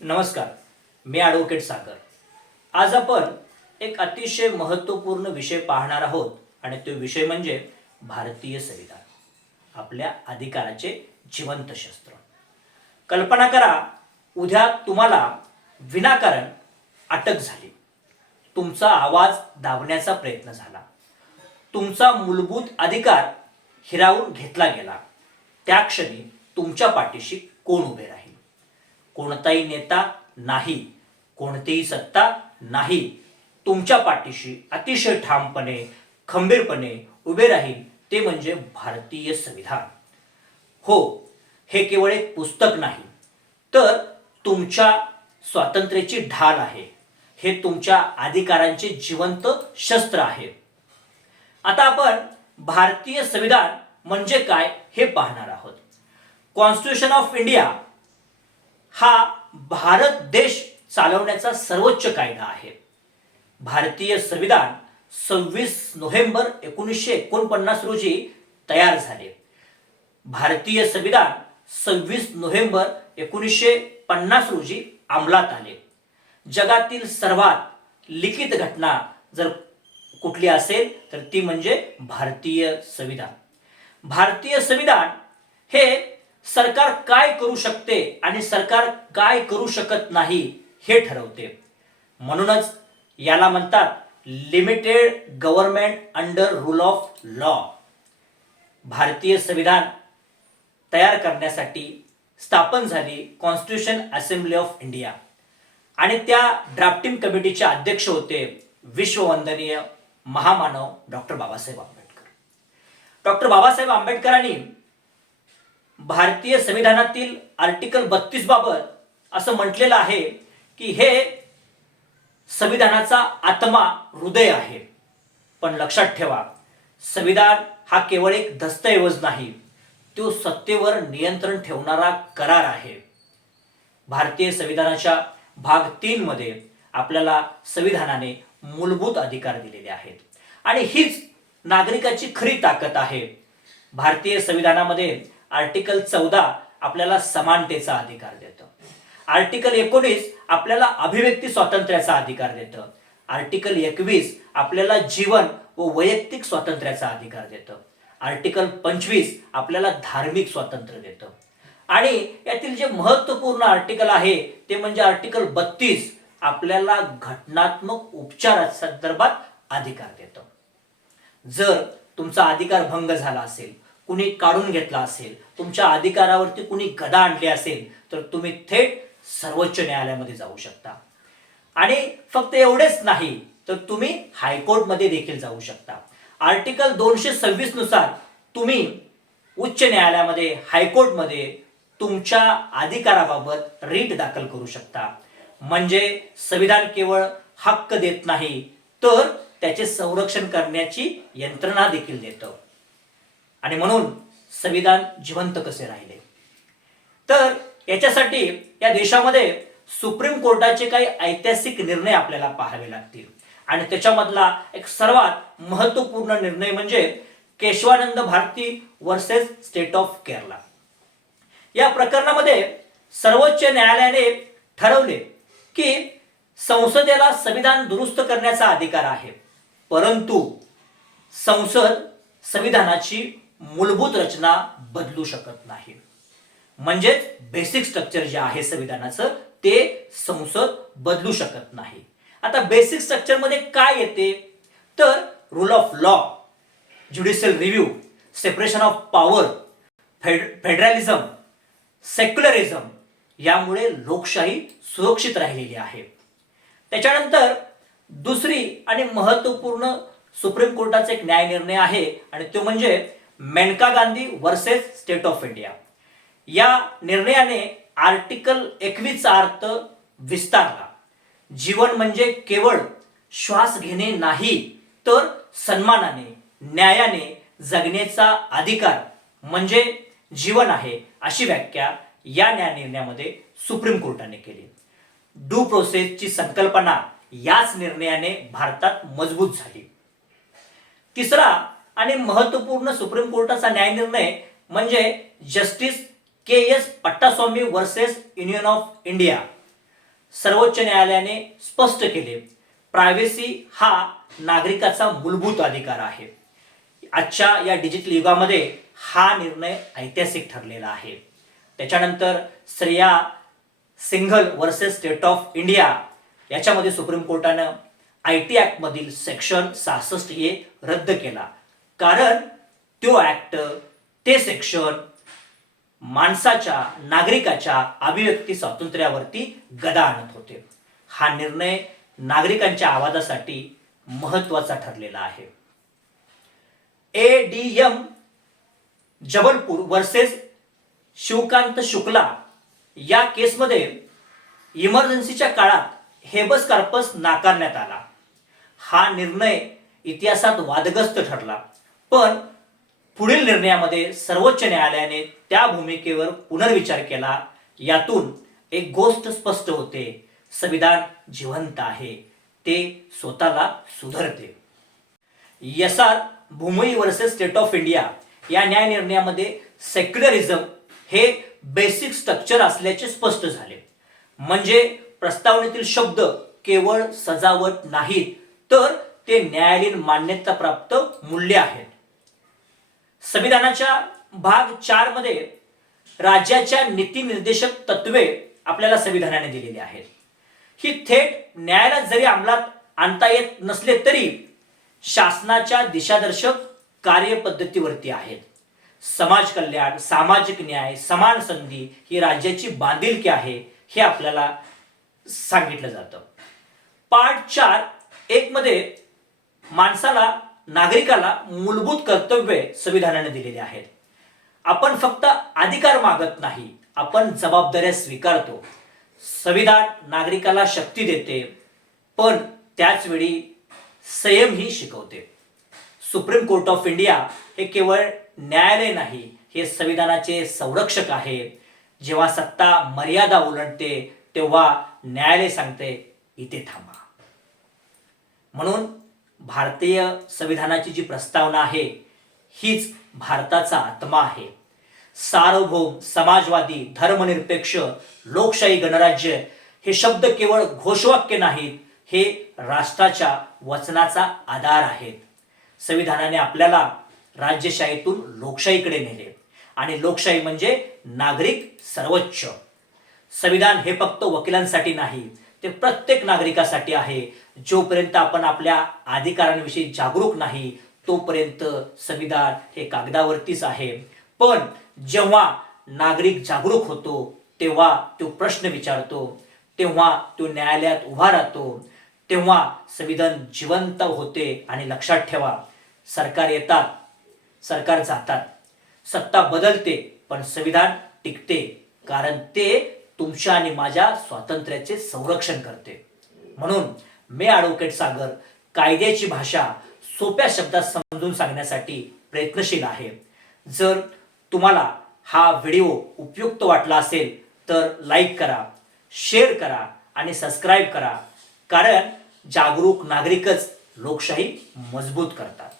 नमस्कार, मी ॲडव्होकेट सागर. आज आपण एक अतिशय महत्त्वपूर्ण विषय पाहणार आहोत आणि तो विषय म्हणजे भारतीय संविधान, आपल्या अधिकाराचे जिवंत शस्त्र. कल्पना करा, उद्या तुम्हाला विनाकारण अटक झाली, तुमचा आवाज दाबण्याचा प्रयत्न झाला, तुमचा मूलभूत अधिकार हिरावून घेतला गेला. त्या क्षणी तुमच्या पाठीशी कोण उभे राहील? कोणताही नेता नाही, कोणतीही सत्ता नाही. तुमच्या पाठीशी अतिशय ठामपणे, खंबीरपणे उभे राहील ते म्हणजे भारतीय संविधान. हो, हे केवळ एक पुस्तक नाही, तर तुमच्या स्वातंत्र्याची ढाल आहे. हे तुमच्या अधिकारांचे जिवंत शस्त्र आहे. आता आपण भारतीय संविधान म्हणजे काय हे पाहणार आहोत. कॉन्स्टिट्यूशन ऑफ इंडिया हा भारत देश चालवण्याचा सर्वोच्च कायदा आहे. भारतीय संविधान 26 नोव्हेंबर 1949 रोजी तयार झाले. भारतीय संविधान 26 नोव्हेंबर 1950 रोजी अंमलात आले. जगातील सर्वात लिखित घटना जर कुठली असेल तर ती म्हणजे भारतीय संविधान. भारतीय संविधान हे सरकार काय करू शकते आणि सरकार काय करू शकत नाही हे ठरवते. म्हणूनच याला म्हणतात limited government under rule of law. भारतीय संविधान तयार करण्यासाठी स्थापन झाली कॉन्स्टिट्यूशन असेंब्ली ऑफ इंडिया आणि त्या ड्राफ्टिंग कमिटीचे अध्यक्ष होते विश्ववंदनीय महामानव डॉक्टर बाबासाहेब आंबेडकर. डॉक्टर बाबासाहेब आंबेडकरांनी भारतीय संविधानातील आर्टिकल 32 बाबत असं म्हटलेलं आहे की हे संविधानाचा आत्मा, हृदय आहे. पण लक्षात ठेवा, संविधान हा केवळ एक दस्तऐवज नाही, तो सत्तेवर नियंत्रण ठेवणारा करार आहे. भारतीय संविधानाच्या भाग 3 मध्ये आपल्याला संविधानाने मूलभूत अधिकार दिलेले आहेत आणि हीच नागरिकाची खरी ताकद आहे. भारतीय संविधानामध्ये आर्टिकल 14 आपल्याला समानतेचा अधिकार देतं. आर्टिकल 19 आपल्याला अभिव्यक्ती स्वातंत्र्याचा अधिकार देतं. आर्टिकल 21 आपल्याला जीवन व वैयक्तिक स्वातंत्र्याचा अधिकार देतं. आर्टिकल 25 आपल्याला धार्मिक स्वातंत्र्य देतं. आणि यातील जे महत्त्वपूर्ण आर्टिकल आहे ते म्हणजे आर्टिकल 32 आपल्याला घटनात्मक उपचारासंदर्भात अधिकार देतं. जर तुमचा अधिकार भंग झाला असेल, कुणी काढून घेतला असेल, तुमच्या अधिकारावरती कुणी गदा आणली असेल तर तुम्ही थेट सर्वोच्च न्यायालयामध्ये जाऊ शकता. आणि फक्त एवढेच नाही तर तुम्ही हायकोर्टमध्ये देखील जाऊ शकता. आर्टिकल 226 नुसार तुम्ही उच्च न्यायालयामध्ये, हायकोर्टमध्ये तुमच्या अधिकाराबाबत रीट दाखल करू शकता. म्हणजे संविधान केवळ हक्क देत नाही तर त्याचे संरक्षण करण्याची यंत्रणा देखील देतं. आणि म्हणून संविधान जिवंत कसे राहिले तर याच्यासाठी या देशामध्ये सुप्रीम कोर्टाचे काही ऐतिहासिक निर्णय आपल्याला पाहावे लागतील. आणि त्याच्यामधला एक सर्वात महत्त्वपूर्ण निर्णय म्हणजे Keshavananda Bharati versus state of Kerala. या प्रकरणामध्ये सर्वोच्च न्यायालयाने ठरवले की संसदेला संविधान दुरुस्त करण्याचा अधिकार आहे, परंतु संसद संविधानाची मूलभूत रचना बदलू शकत नाही. म्हणजेच बेसिक स्ट्रक्चर जे आहे संविधानाचं ते संसद बदलू शकत नाही. आता बेसिक स्ट्रक्चर मध्ये काय येते तर rule of law, judicial review, separation of power, federalism, secularism, यामुळे लोकशाही सुरक्षित राहिलेली आहे. त्याच्यानंतर दुसरी आणि महत्त्वपूर्ण सुप्रीम कोर्टाचा एक न्याय निर्णय आहे आणि तो म्हणजे Maneka Gandhi versus state of India. या निर्णयाने आर्टिकल 21 चा अर्थ विस्तारला. जीवन म्हणजे केवळ श्वास घेणे नाही तर सन्मानाने, न्यायाने जगण्याचा अधिकार म्हणजे जीवन आहे, अशी व्याख्या या न्याय निर्णयामध्ये सुप्रीम कोर्टाने केली. ड्यू प्रोसेसची संकल्पना याच निर्णयाने भारतात मजबूत झाली. तिसरा आणि महत्त्वपूर्ण सुप्रीम कोर्टाचा न्याय निर्णय म्हणजे justice K S Puttaswamy versus Union of India. सर्वोच्च न्यायालयाने स्पष्ट केले, प्रायव्हसी हा नागरिकाचा मूलभूत अधिकार आहे. आजच्या या डिजिटल युगामध्ये हा निर्णय ऐतिहासिक ठरलेला आहे. त्याच्यानंतर Shreya Singhal versus state of India याच्यामध्ये सुप्रीम कोर्टानं IT ॲक्टमधील सेक्शन 66A रद्द केला, कारण तो ॲक्ट, ते सेक्शन माणसाच्या, नागरिकाच्या अभिव्यक्ती स्वातंत्र्यावरती गदा आणत होते. हा निर्णय नागरिकांच्या आवाजासाठी महत्वाचा ठरलेला आहे. ADM जबलपूर वर्सेस शिवकांत शुक्ला या केसमध्ये इमर्जन्सीच्या काळात हेबस कॉर्पस नाकारण्यात आला. हा निर्णय इतिहासात वादग्रस्त ठरला, पण पुढील निर्णयामध्ये सर्वोच्च न्यायालयाने त्या भूमिकेवर पुनर्विचार केला. यातून एक गोष्ट स्पष्ट होते, संविधान जिवंत आहे, ते स्वतःला सुधारते. SR Bommai versus state of India या न्याय निर्णयामध्ये सेक्युलरिझम हे बेसिक स्ट्रक्चर असल्याचे स्पष्ट झाले. म्हणजे प्रस्तावनेतील शब्द केवळ सजावट नाहीत, तर ते न्यायालयीन मान्यताप्राप्त मूल्य आहेत. संविधानाच्या भाग 4 मध्ये राज्याच्या नीती निर्देशक तत्वे आपल्याला संविधानाने दिलेली आहेत. ही थेट न्यायालयात जरी अंमलात आणता येत नसले तरी शासनाच्या दिशादर्शक कार्यपद्धतीवरती आहेत. समाज कल्याण, सामाजिक न्याय, समान संधी ही राज्याची बांधिलकी आहे, हे आपल्याला सांगितलं जातं. पार्ट 4(1) मध्ये माणसाला, नागरिकाला मूलभूत कर्तव्ये संविधानाने दिलेली आहेत. आपण फक्त अधिकार मागत नाही, आपण जबाबदाऱ्या स्वीकारतो. संविधान नागरिकाला शक्ती देते, पण त्याच वेळी संयमही शिकवते. सुप्रीम कोर्ट ऑफ इंडिया हे केवळ न्यायालय नाही, हे संविधानाचे संरक्षक आहे. जेव्हा सत्ता मर्यादा ओलांडते तेव्हा न्यायालय सांगते, इथे थांबा. म्हणून भारतीय संविधानाची जी प्रस्तावना आहे हीच भारताचा आत्मा आहे. सार्वभौम, समाजवादी, धर्मनिरपेक्ष, लोकशाही, गणराज्य हे शब्द केवळ घोषवाक्य नाहीत, हे राष्ट्राच्या वचनाचा आधार आहेत. संविधानाने आपल्याला राज्यशाहीतून लोकशाहीकडे नेले, आणि लोकशाही म्हणजे नागरिक सर्वोच्च. संविधान हे फक्त वकिलांसाठी नाही, ते प्रत्येक नागरिकासाठी आहे. जोपर्यंत आपण आपल्या अधिकारांविषयी जागरूक नाही तोपर्यंत संविधान हे कागदावरतीच आहे. पण जेव्हा नागरिक जागरूक होतो तेव्हा तो प्रश्न विचारतो, तेव्हा तो न्यायालयात उभा राहतो, तेव्हा संविधान जिवंत होते. आणि लक्षात ठेवा, सरकार येतात, सरकार जातात, सत्ता बदलते, पण संविधान टिकते, कारण ते तुमच्या आणि माझ्या स्वातंत्र्याचे संरक्षण करते. म्हणून मी ॲडव्होकेट सागर कायद्याची भाषा सोप्या शब्दात समजून सांगण्यासाठी प्रयत्नशील आहे. जर तुम्हाला हा व्हिडिओ उपयुक्त वाटला असेल तर लाईक करा, शेअर करा आणि सबस्क्राईब करा, कारण जागरूक नागरिकच लोकशाही मजबूत करतात.